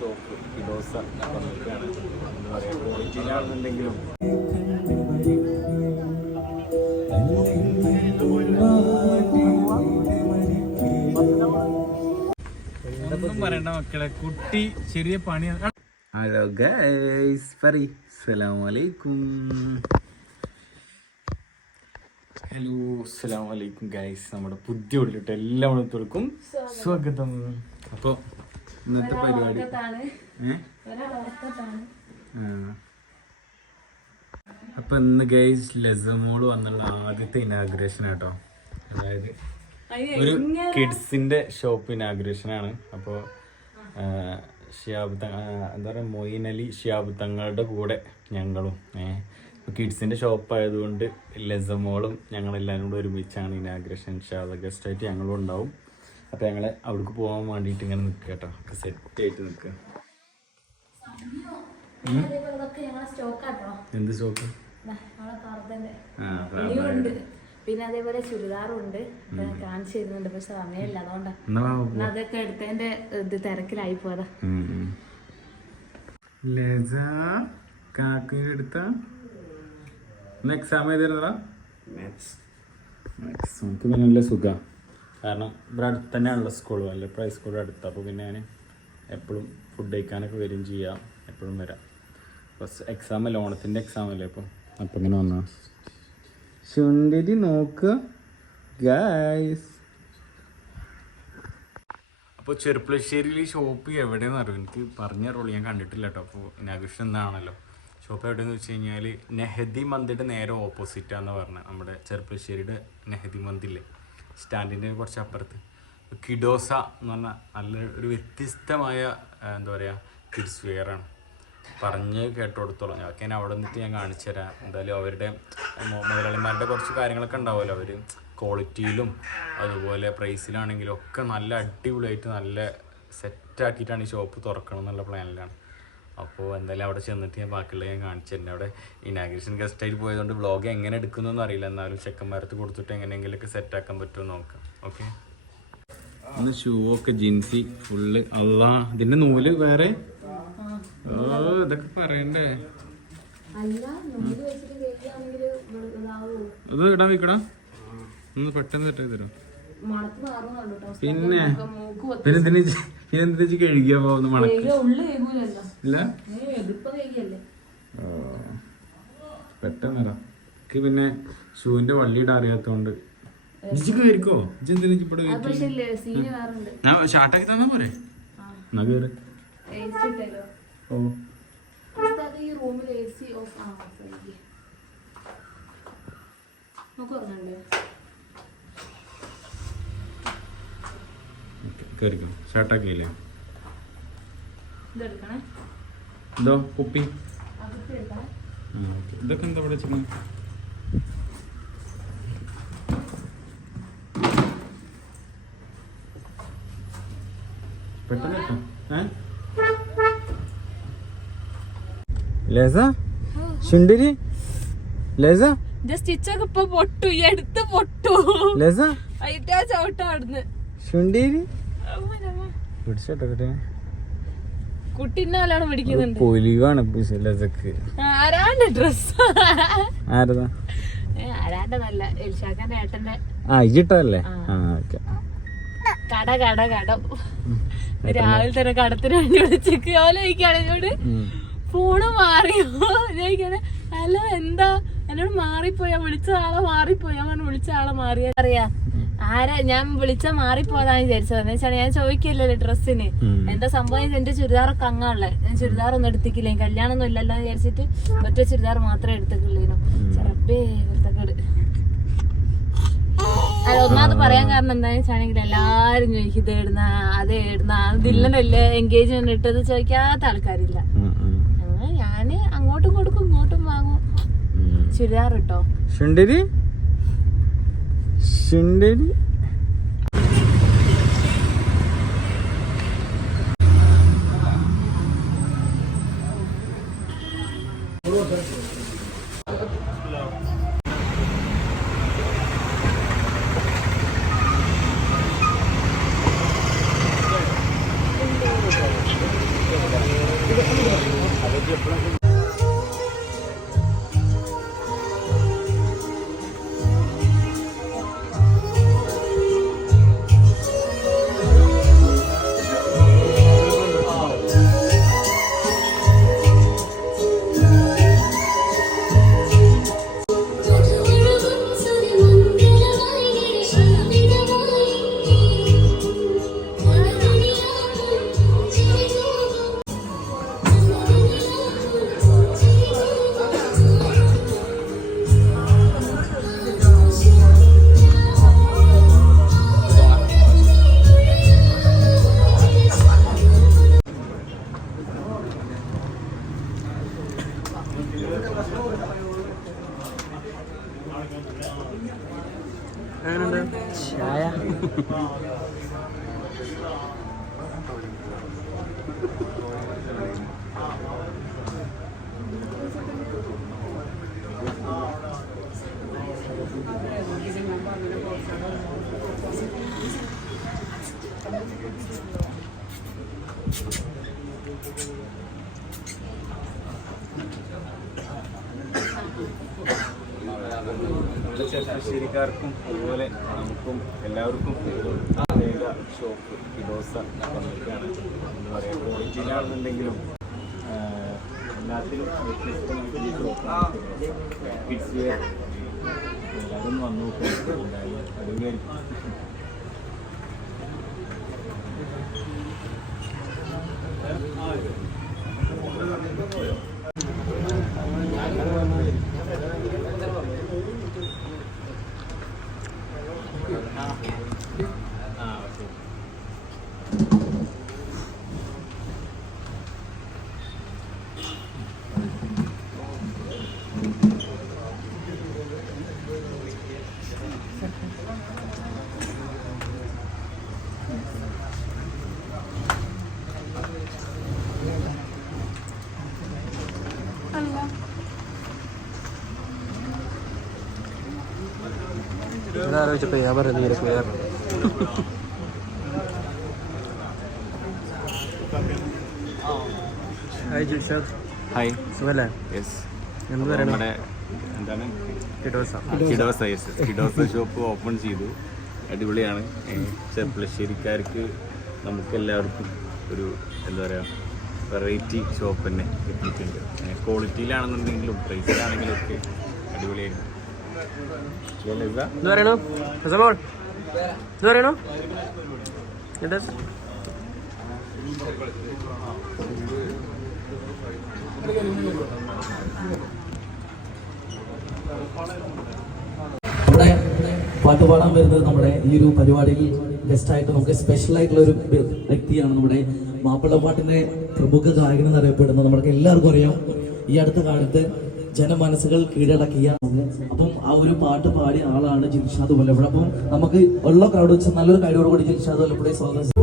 Shop കിഡോസ വന്നിട്ടാണ് എന്താ പറയുക ഒറിജിനാണെന്നുണ്ടെങ്കിലും ഒന്നും പറയണ്ട മക്കളെ. കുട്ടി ചെറിയ പണിയാണ് ഹലോ ഗൈസ് പറയ് അസ്സലാമു അലൈക്കും ഹലോ അസ്സലാമു അലൈക്കും ഗൈസ് നമ്മുടെ പുതിയ ഉള്ളിട്ട് എല്ലാവർക്കും സ്വാഗതം. അപ്പോൾ ഇന്നത്തെ പരിപാടി. അപ്പൊ ഇന്ന് ഗൈസ് ലസമോൾ വന്നുള്ള ആദ്യത്തെ ഇനാഗ്രേഷൻ ആട്ടോ. അതായത് ഒരു കിഡ്സിന്റെ ഷോപ്പ് ഇനാഗ്രേഷൻ ആണ്. അപ്പോൾ ഷിയാബ് എന്താ പറയുക മൊയിൻ അലി ഷിയാബ് തങ്ങളുടെ കൂടെ ഞങ്ങളും ഏഹ് കിഡ്സിന്റെ ഷോപ്പ് ആയതുകൊണ്ട് ലസമോളും ഞങ്ങളെല്ലാവരും കൂടെ ഒരുമിച്ചാണ് ഇനാഗ്രേഷൻ ഷാദ ഗസ്റ്റായിട്ട് ഞങ്ങളും ഉണ്ടാവും. അപ്പോൾ ഞങ്ങൾ അവിടേക്ക് പോകാൻ വേണ്ടിയിട്ട് ഇങ്ങനെ നിൽക്കുക കേട്ടോ. ഒക്കെ സെറ്റ് ആയിട്ട് നിൽക്കുക എന്ത് സ്റ്റോക്ക് പിന്നെ അതേപോലെ ചുരിദാറും ഉണ്ട് കാണിച്ചു തരുന്നുണ്ട്. പക്ഷെ സമയമില്ല അതുകൊണ്ടാ. എന്നാ അതൊക്കെ എടുത്തതിന്റെ ഇത് തിരക്കിലായി പോയതാ. ലജ എക്സാം നമുക്ക് നല്ല സുഖം. കാരണം ഇവിടെ അടുത്ത് തന്നെയാണല്ലോ സ്കൂൾ അല്ല പ്രൈസ് സ്കൂൾ അടുത്ത്. അപ്പോൾ പിന്നെ ഞാൻ എപ്പോഴും ഫുഡ് കഴിക്കാനൊക്കെ വരും ചെയ്യാം എപ്പോഴും വരാം. ഫസ്റ്റ് എക്സാം അല്ല? ഓണത്തിന്റെ എക്സാം അല്ലേ ഇപ്പോൾ അപ്പം ഇങ്ങനെ വന്നാ. ചുണ്ടരി നോക്കുക ഗായ്സ് അപ്പോൾ ചെറുപ്പളശ്ശേരിയിൽ ഈ ഷോപ്പ് എവിടെയെന്ന് അറിയും? എനിക്ക് പറഞ്ഞ റോൾ ഞാൻ കണ്ടിട്ടില്ല കേട്ടോ. അപ്പോൾ ഇനാഘോഷം എന്നാണല്ലോ. ഷോപ്പ് എവിടെയെന്ന് വെച്ച് കഴിഞ്ഞാൽ നെഹദി മന്തിന്റെ നേരെ ഓപ്പോസിറ്റാന്ന് പറഞ്ഞത് നമ്മുടെ ചെറുപ്പളശ്ശേരിയുടെ നെഹദി മന്ദില്ലേ? സ്റ്റാൻഡിന്റെ കുറച്ച് അപ്പുറത്ത് കിഡോസ എന്ന് പറഞ്ഞാൽ നല്ല ഒരു വ്യത്യസ്തമായ എന്താ പറയുക കിഡ്സ് വെയറാണ് പറഞ്ഞ് കേട്ടോടത്തോളം. ഒക്കെ ഞാൻ അവിടെ നിന്നിട്ട് ഞാൻ കാണിച്ചു തരാം. എന്തായാലും അവരുടെ മുതലാളിമാരുടെ കുറച്ച് കാര്യങ്ങളൊക്കെ ഉണ്ടാവുമല്ലോ. അവർ ക്വാളിറ്റിയിലും അതുപോലെ പ്രൈസിലാണെങ്കിലും ഒക്കെ നല്ല അടിപൊളിയായിട്ട് നല്ല സെറ്റാക്കിയിട്ടാണ് ഈ ഷോപ്പ് തുറക്കണം എന്നുള്ള പ്ലാനിലാണ്. അപ്പോൾ എന്തായാലും അവിടെ ചെന്നിട്ട് ഞാൻ ബാക്കിയുള്ള ഞാൻ കാണിച്ചു തന്നെ അവിടെ ഇനാഗ്രേഷൻ ഗസ്റ്റായിട്ട് പോയതുകൊണ്ട് ബ്ലോഗ് എങ്ങനെ എടുക്കുന്നൊന്നും അറിയില്ല. എന്നാലും ചെക്കന്മാരത്ത് കൊടുത്തിട്ട് എങ്ങനെയെങ്കിലുമൊക്കെ സെറ്റാക്കാൻ പറ്റുമോ നോക്കാം. ഓക്കെ ഇന്ന് ഷൂ ഒക്കെ ജീൻസി ഫുള്ള് അല്ലാ ഇതിന്റെ നൂൽ വേറെ? ഓ ഇതൊക്കെ പറയണ്ടേ? ഇത് ഇടാൻ വെക്കടാ. ഒന്ന് പെട്ടെന്ന് സെറ്റ് ചെയ്ത് തരാം. പിന്നെ? പിന്നെ മൂക്ക് പിന്നെ എന്താ വെച്ചാൽ കഴുകിയ പോകുന്ന മണക്ക്? ഇല്ല? പെട്ടെന്നടാ. എനിക്ക് പിന്നെ ഷൂവിന്റെ വള്ളിയിടാൻ അറിയാത്തോണ്ട്. ഇജിക്ക് കയറിക്കോ? ഇജ് എന്തിനാ ഇവിടെ ഞാൻ ഷാർട്ടാക്കി തന്നാ പോരെ? എന്നാ കയറി. എ സി ഓ ഈ റൂമിൽ എ സി ഓഫ് ആ നമുക്ക് കയറിക്കോ ഷാർട്ടാക്കിയില്ലേ എന്തോ കുപ്പി. ഇതൊക്കെ എന്താ ഇവിടെ വെച്ചിരുന്നത് പെട്ടെന്ന് കേട്ടോ ഏ? ലേസ? ശുണ്ടിരി? ലേസ? ഇത് സ്റ്റിച്ചൊക്കെ ഇപ്പൊ പൊട്ടു. ഈ അടുത്ത് പൊട്ടു. ലേസ? അയിട്ടാ ചവിട്ട ശുണ്ടിരി? പിടിച്ചോട്ടോ. കേട്ടോ കുട്ടീനെ നല്ലോണം പിടിക്കുന്നുണ്ട്. പൊലിവാണ് ലേസക്ക് ആരാണ്ട് ഡ്രസ് ആരതാ? നല്ല ഏട്ടന്റെ. ആ ഇജിട്ടല്ലേ ആ. ഓക്കെ. കട കട കട. രാവിലെ തന്നെ കടത്തിന് വേണ്ടി വിളിച്ചേക്ക്. എന്നോട് ഫോണ് മാറിയോ? ചോദിക്കാണ് ഹലോ എന്താ? എന്നോട് മാറിപ്പോയാ? വിളിച്ച ആളെ മാറിപ്പോയാ? വിളിച്ച ആളെ മാറിയാ? അറിയാ ആരാ ഞാൻ വിളിച്ച മാറിപ്പോയതാന്ന് വിചാരിച്ചത്. എന്ന് വെച്ചാൽ ഞാൻ ചോദിക്കില്ലല്ലോ ഡ്രസ്സിന്. എന്താ സംഭവം? എന്റെ ചുരിദാറൊക്കെ അങ്ങാണല്ലേ. ഞാൻ ചുരിദാർ ഒന്നും എടുത്തിക്കില്ലേ. കല്യാണം ഒന്നും ഇല്ലല്ലോ വിചാരിച്ചിട്ട് ഒറ്റ ചുരിദാർ മാത്രമേ എടുത്തിട്ടുള്ളൂ ചെറപ്പേ അല്ല ഒന്നാമത് പറയാൻ കാരണം എന്താ വെച്ചാണെങ്കിൽ എല്ലാരും ചോദിക്കും ഇത് ഇടുന്ന അത് ഇടുന്ന ഇതില്ലല്ലോ എൻഗേജ്മെന്റ് ഇട്ടത് ചോദിക്കാത്ത ആൾക്കാരില്ല. ഞാൻ അങ്ങോട്ടും കൊടുക്കും ഇങ്ങോട്ടും വാങ്ങും. ചുരിദാർ ഇട്ടോ? 순대리? ശുണ്ടിരി ചായ നമ്മുടെ ചെറുപ്പശ്ശേരിക്കാർക്കും അതുപോലെ നമുക്കും എല്ലാവർക്കും ഏക ഷോപ്പ് ഫിദോസ വന്നിട്ടാണ് എന്താ പറയുക ഒറിജിനാണെന്നുണ്ടെങ്കിലും എല്ലാത്തിലും വ്യത്യസ്തമായിട്ട് ഈ ഷോപ്പാണ്. കിഡ്സ് വെയർ എല്ലാവരും വന്നു എന്തായാലും അടിപൊളിയായിരിക്കും ആ ഓക്കെ ആലോചിച്ചപ്പോ ഞാൻ പറയുന്നത് നിനക്ക് വേറെ ഹായ് ഹായ് സുഖല്ലേ? യെസ് എന്ത് പറയണം? നമ്മുടെ എന്താണ്? Kidos. Kidos yes Kidos shop open ചെയ്തു. അടിപൊളിയാണ്. ചെറുപ്പശ്ശേരിക്കാർക്ക് നമുക്ക് എല്ലാവർക്കും ഒരു എന്താ പറയുക വെറൈറ്റി ഷോപ്പ് തന്നെ കിട്ടിയിട്ടുണ്ട്. ക്വാളിറ്റിയിലാണെന്നുണ്ടെങ്കിലും പ്രൈസിലാണെങ്കിലും ഒക്കെ അടിപൊളിയായിരുന്നു? എന്ത് പറയണു ഹസമോൾ എന്ത് പറയണു കിഡോസ നമ്മുടെ പാട്ട് പാടാൻ വരുന്നത് നമ്മുടെ ഈ ഒരു പരിപാടിയിൽ ഗസ്റ്റായിട്ട് നമുക്ക് സ്പെഷ്യൽ ആയിട്ടുള്ള ഒരു വ്യക്തിയാണ് നമ്മുടെ മാപ്പിള പാട്ടിന്റെ പ്രമുഖ ഗായകൻ എന്നറിയപ്പെടുന്നത്. നമ്മൾക്ക് എല്ലാവർക്കും അറിയാം. ഈ അടുത്ത കാലത്ത് ജനമനസ്സുകൾ കീഴടക്കിയ അപ്പം ആ ഒരു പാട്ട് പാടിയ ആളാണ് ജിൽഷാദ് വല്ലപ്പുഴ അപ്പം നമുക്ക് ഉള്ള ക്രൗഡ് വെച്ച് നല്ലൊരു കഴിവോട് കൂടി ജിൽഷാദ് കൊല്ലപ്പുഴയെ സ്വാഗതം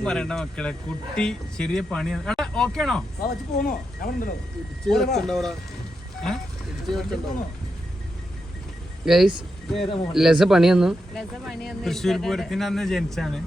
ഒന്നും പറയണ്ട മക്കളെ കുട്ടി ചെറിയ പണിയാണ് ഓക്കെ ആണോ? ഗൈസ് ലസ പണിയൊന്നും. തൃശ്ശൂർ പൂരത്തിന് അന്ന് ജനിച്ചാണ്.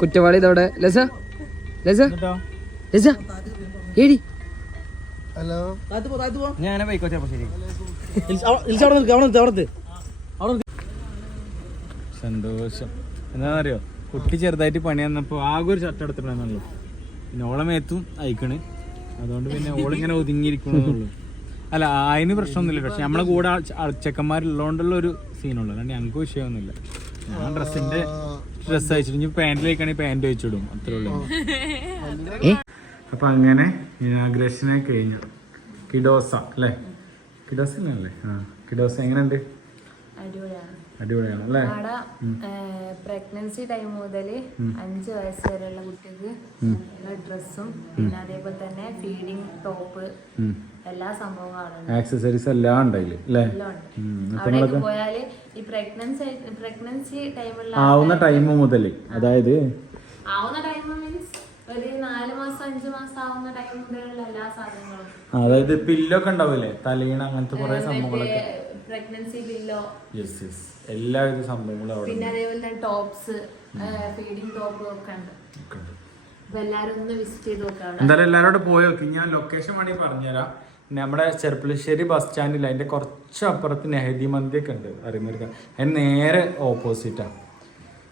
കുറ്റവാളി ഇതോടെ ലസ? ലസ? ലസ? ഏടി ഹലോ? ഞാൻ ബൈക്കോ ചെറുപ്പം ശരി. സന്തോഷം. എന്താണെന്നറിയോ? കുട്ടി ചെറുതായിട്ട് പണി വന്നപ്പോൾ ആകെ ഒരു ചട്ട എടുത്തിട്ടുണ്ടെന്നുള്ളൂ പിന്നെ ഓളെ മേത്തും അയക്കണ്. അതുകൊണ്ട് പിന്നെ ഓളിങ്ങനെ ഒതുങ്ങിയിരിക്കണമെന്നുള്ളൂ അല്ല അതിന് പ്രശ്നമൊന്നുമില്ല. പക്ഷെ നമ്മളെ കൂടെ ചെക്കന്മാരുള്ളതുകൊണ്ടുള്ള ഒരു സീനുള്ളൂ അല്ലാണ്ട് ഞങ്ങൾക്ക് വിഷയമൊന്നുമില്ല. ഞാൻ ഡ്രസ്സിന്റെ ഡ്രസ്സ് അയച്ചിട്ട് ഇനി പാന്റിലേക്കാണെങ്കിൽ പാന്റ് അയച്ചിടും അത്രേ ഉള്ളൂ. അപ്പൊ അങ്ങനെ ഇനാഗ്രേഷനെ കഴിഞ്ഞു. കിഡോസ അല്ലേ? കിഡോസ അല്ലേ ആ കിഡോസ എങ്ങനെയുണ്ട്? അടിപൊളിയാണ്. അല്ലേ? അവിടെ പ്രഗ്നൻസി ടൈം മുതൽ അഞ്ച് വയസ്സ് വരെയുള്ള കുട്ടിക്ക് ഡ്രസ്സും പിന്നെ അതേപോലെ തന്നെ ഫീഡിങ് ടോപ്പ് എല്ലാ സംഭവങ്ങളും ആക്സസറീസ് എല്ലാം ഉണ്ടായില്ലേ അവിടേക്ക് പോയാൽ ഈ പ്രഗ്നൻസി പ്രഗ്നൻസി ടൈമുള്ള ആവുന്ന ടൈം മുതൽ അതായത്? ആവുന്ന ടൈം മീൻസ് അതായത് പില്ലൊക്കെ ഉണ്ടാവില്ലേ? തലയിണ അങ്ങനത്തെ കുറെ സംഭവങ്ങളൊക്കെ. പ്രഗ്നൻസി ബില്ലോ യെസ് യെസ് എല്ലാവിധ സംഭവങ്ങളും അവിടെ പിന്നെ അതേപോലെ തന്നെ ടോപ്സ് ഫീഡിങ് ടോപ്പ് ഒക്കെ ഉണ്ട്. അപ്പൊ എല്ലാരും ഒന്ന് വിസിറ്റ് ചെയ്ത് നോക്കാം അവിടെ. എന്തായാലും പോയി നോക്കി. ഞാൻ ലൊക്കേഷൻ വേണമെങ്കിൽ പറഞ്ഞുതരാം. നമ്മുടെ ചെർപ്പുളശ്ശേരി ബസ് സ്റ്റാൻഡിൽ അതിന്റെ കുറച്ച് അപ്പുറത്ത് നെഹദി മന്തിയൊക്കെ ഉണ്ട്. അറിയുന്നവർക്ക് അതിന് നേരെ ഓപ്പോസിറ്റാ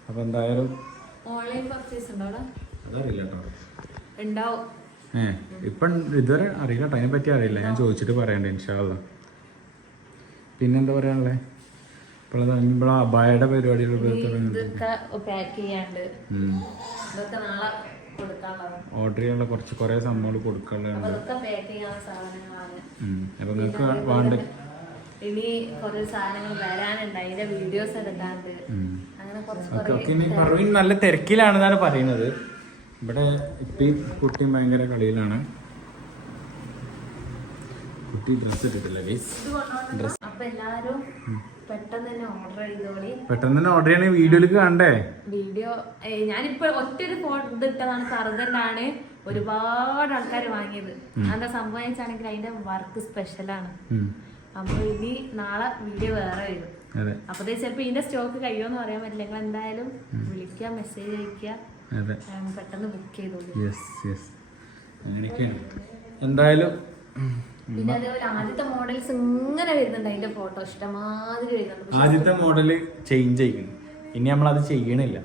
അപ്പൊ എന്തായാലും ഓൺലൈൻ പർച്ചേസ് ഉണ്ടോ അവിടെ? അതറിയില്ല കേട്ടോ. ഉണ്ടാവും. ഏ ഇപ്പം ഇതുവരെ അറിയില്ല കേട്ടോ. അതിനെ പറ്റി അറിയില്ല. ഞാൻ ചോദിച്ചിട്ട് പറയണ്ടേ ഇൻഷാല്ല പിന്നെന്താ പറയാനുള്ളത് ഇപ്പോൾ അബായയുടെ പരിപാടികൾ ഓർഡർ ചെയ്യാനുള്ള കുറച്ച് കുറേ സംഭവങ്ങൾ കൊടുക്കാനുള്ളതാണ്. അപ്പം നിങ്ങൾക്ക് വേണ്ട ഇനി കുറേ സാധനങ്ങൾ വരാനുണ്ട്. അതിന്റെ വീഡിയോസ് എടുക്കാണ്ട്. അങ്ങനെ നല്ല തിരക്കിലാണെന്നാണ് പറയുന്നത്. ഇവിടെ ഇപ്പം കുട്ടിയും കുട്ടി ഭയങ്കര കളിയിലാണ്. കുട്ടി ഡ്രസ് ഇട്ടിട്ടില്ല ഗൈസ് ഡ്രസ് അപ്പൊ എല്ലാരും പെട്ടെന്ന് തന്നെ ഓർഡർ ചെയ്തോളി. പെട്ടെന്ന് തന്നെ ഓർഡർ ചെയ്യണമെങ്കിൽ വീഡിയോയിലേക്ക് കണ്ടേ വീഡിയോ ഞാനിപ്പോ ഒറ്റൊരു ഫോട്ടോ ഇട്ടതാണ് കറുതലാണ് ഒരുപാട് ആൾക്കാർ വാങ്ങിയത്. അതെന്താ സംഭവം വെച്ചാണെങ്കിൽ അതിന്റെ വർക്ക് സ്പെഷ്യലാണ് ആണ്. അപ്പൊ ഇനി നാളെ വീഡിയോ വേറെ വരും. അപ്പൊ ചിലപ്പോ ഇതിന്റെ സ്റ്റോക്ക് കഴിയുമെന്ന് പറയാൻ പറ്റില്ല. നിങ്ങൾ എന്തായാലും വിളിക്കുക മെസ്സേജ് അയക്കുക. പെട്ടെന്ന് ബുക്ക് ചെയ്തോളൂ. അങ്ങനെയൊക്കെയാണ്. എന്തായാലും പിന്നെ അതേപോലെ ആദ്യത്തെ മോഡൽസ് ഇങ്ങനെ വരുന്നുണ്ട്. അതിന്റെ ഫോട്ടോ ഇഷ്ടമാതിരി വരുന്നുണ്ട്. ആദ്യത്തെ മോഡൽ ചേഞ്ച് ചെയ്യണം ഇനി നമ്മൾ അത് ചെയ്യണില്ല.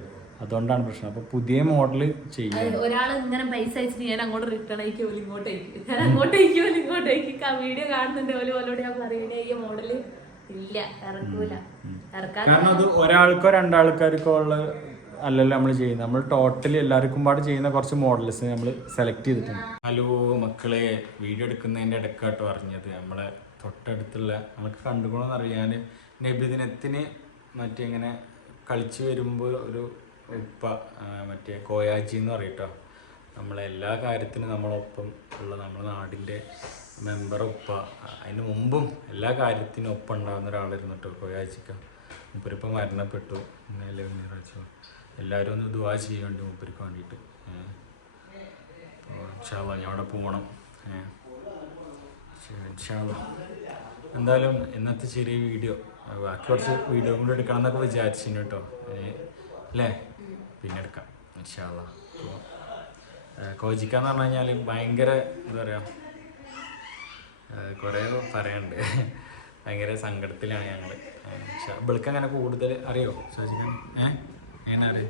അതുകൊണ്ടാണ് പ്രശ്നം. അപ്പൊ പുതിയ മോഡൽ ചെയ്യണം ഒരാൾ ഇങ്ങനെ പൈസ അയച്ചിട്ട് ഞാൻ അങ്ങോട്ട് റിട്ടേൺ അയക്കും ഇങ്ങോട്ടേക്ക്. ഞാൻ അങ്ങോട്ട് ഇങ്ങോട്ടേക്ക്. വീഡിയോ കാണുന്നുണ്ട്. പോലും ഓലോട് ഞാൻ പറയുന്നത് ഈ മോഡൽ ഇല്ല ഇറക്കൂല. ഇറക്കാൻ കാരണം അത് ഒരാൾക്കോ രണ്ടാൾക്കാർക്കോ ഉള്ള അല്ലല്ലോ നമ്മൾ ചെയ്യുന്നത്. നമ്മൾ ടോട്ടലി എല്ലാവർക്കും പാട് ചെയ്യുന്ന കുറച്ച് മോഡൽസ് നമ്മൾ സെലക്ട് ചെയ്തിട്ടുണ്ട്. ഹലോ മക്കളെ വീഡിയോ എടുക്കുന്നതിന്റെ ഇടക്കാട്ടോ പറഞ്ഞത് നമ്മളെ തൊട്ടടുത്തുള്ള നമുക്ക് കണ്ടുകൊണ്ടെന്ന് അറിയാൻ നബിദിനത്തിന് മറ്റേ ഇങ്ങനെ കളിച്ച് വരുമ്പോൾ ഒരു ഉപ്പ മറ്റേ കോയാജി എന്ന് പറയട്ടോ. നമ്മളെ എല്ലാ കാര്യത്തിനും നമ്മളൊപ്പം ഉള്ള നമ്മുടെ നാടിന്റെ മെമ്പർ ഉപ്പ. അതിന് മുമ്പും എല്ലാ കാര്യത്തിനും ഒപ്പം ഉണ്ടാകുന്ന ഒരാളായിരുന്നു കേട്ടോ കോയാജിക്ക. മൂപ്പരിപ്പം മരണപ്പെട്ടു. പിന്നെ ഞായറാഴ്ച എല്ലാവരും ഒന്ന് ദുവാ ചെയ്യുന്നുണ്ട് മൂപ്പർക്ക് വേണ്ടിയിട്ട്. അപ്പോൾ ഇൻഷാല്ലാ ഞാൻ അവിടെ പോകണം ഇൻഷാല്ല എന്തായാലും ഇന്നത്തെ ചെറിയ വീഡിയോ ബാക്കി കുറച്ച് വീഡിയോ കൂടെ എടുക്കണം എന്നൊക്കെ വിചാരിച്ചിരുന്നു കേട്ടോ. അല്ലേ? പിന്നെ എടുക്കാം ഇൻഷാല്ല കോജിക്കാന്ന് പറഞ്ഞു കഴിഞ്ഞാൽ ഭയങ്കര എന്താ പറയുക കുറേ പറയാനുണ്ട് ഭയങ്കര സങ്കടത്തിലാണ് ഞങ്ങൾ ഇവൾക്ക് അങ്ങനെ കൂടുതൽ അറിയോ ശാസിക്കാൻ ഏഹ് എങ്ങനെ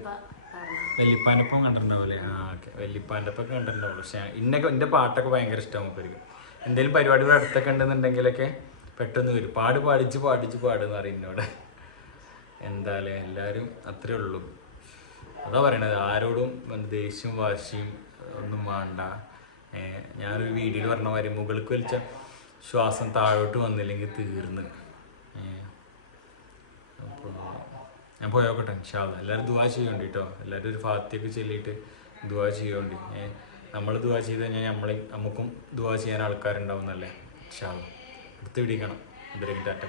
വല്യപ്പാന്റെ ഒപ്പം കണ്ടിട്ടുണ്ടാവില്ലേ ആ ഓക്കെ. വല്യപ്പാന്റെ ഒപ്പം കണ്ടിട്ടുണ്ടാവുള്ളൂ. പക്ഷേ ഇന്നൊക്കെ എന്റെ പാട്ടൊക്കെ ഭയങ്കര ഇഷ്ടമാണ് മൂപ്പർക്ക്. എന്തെങ്കിലും പരിപാടികൾ അടുത്തൊക്കെ ഉണ്ടെന്നുണ്ടെങ്കിലൊക്കെ പെട്ടെന്ന് വരും. പാട് പാടിച്ച് പാടിച്ച് പാടുന്ന് പറയും എന്നോട്. എന്തായാലും എല്ലാവരും അത്രേ ഉള്ളൂ. അതാ പറയണത്. ആരോടും ദേഷ്യവും വാശിയും ഒന്നും വേണ്ട. ഞാനൊരു വീഡിയോയിൽ പറഞ്ഞ മാതിരി മുകൾക്ക് വലിച്ച ശ്വാസം താഴോട്ട് വന്നില്ലെങ്കിൽ തീർന്ന്. ഞാൻ പോയോക്കട്ടെ ഇൻഷാല്ല എല്ലാവരും ദുവാ ചെയ്യണ്ടി കേട്ടോ എല്ലാവരും ഒരു ഫാത്തിയൊക്കെ ചൊല്ലിയിട്ട് ദുവാ ചെയ്യണ്ടി. നമ്മൾ ദുവാ ചെയ്ത് കഴിഞ്ഞാൽ നമ്മളെ നമുക്കും ദുവാ ചെയ്യാൻ ആൾക്കാരുണ്ടാവുന്നല്ലേ? ഇൻഷാല്ല എടുത്ത് പിടിക്കണം. ഇതിലേക്ക് ടാറ്റ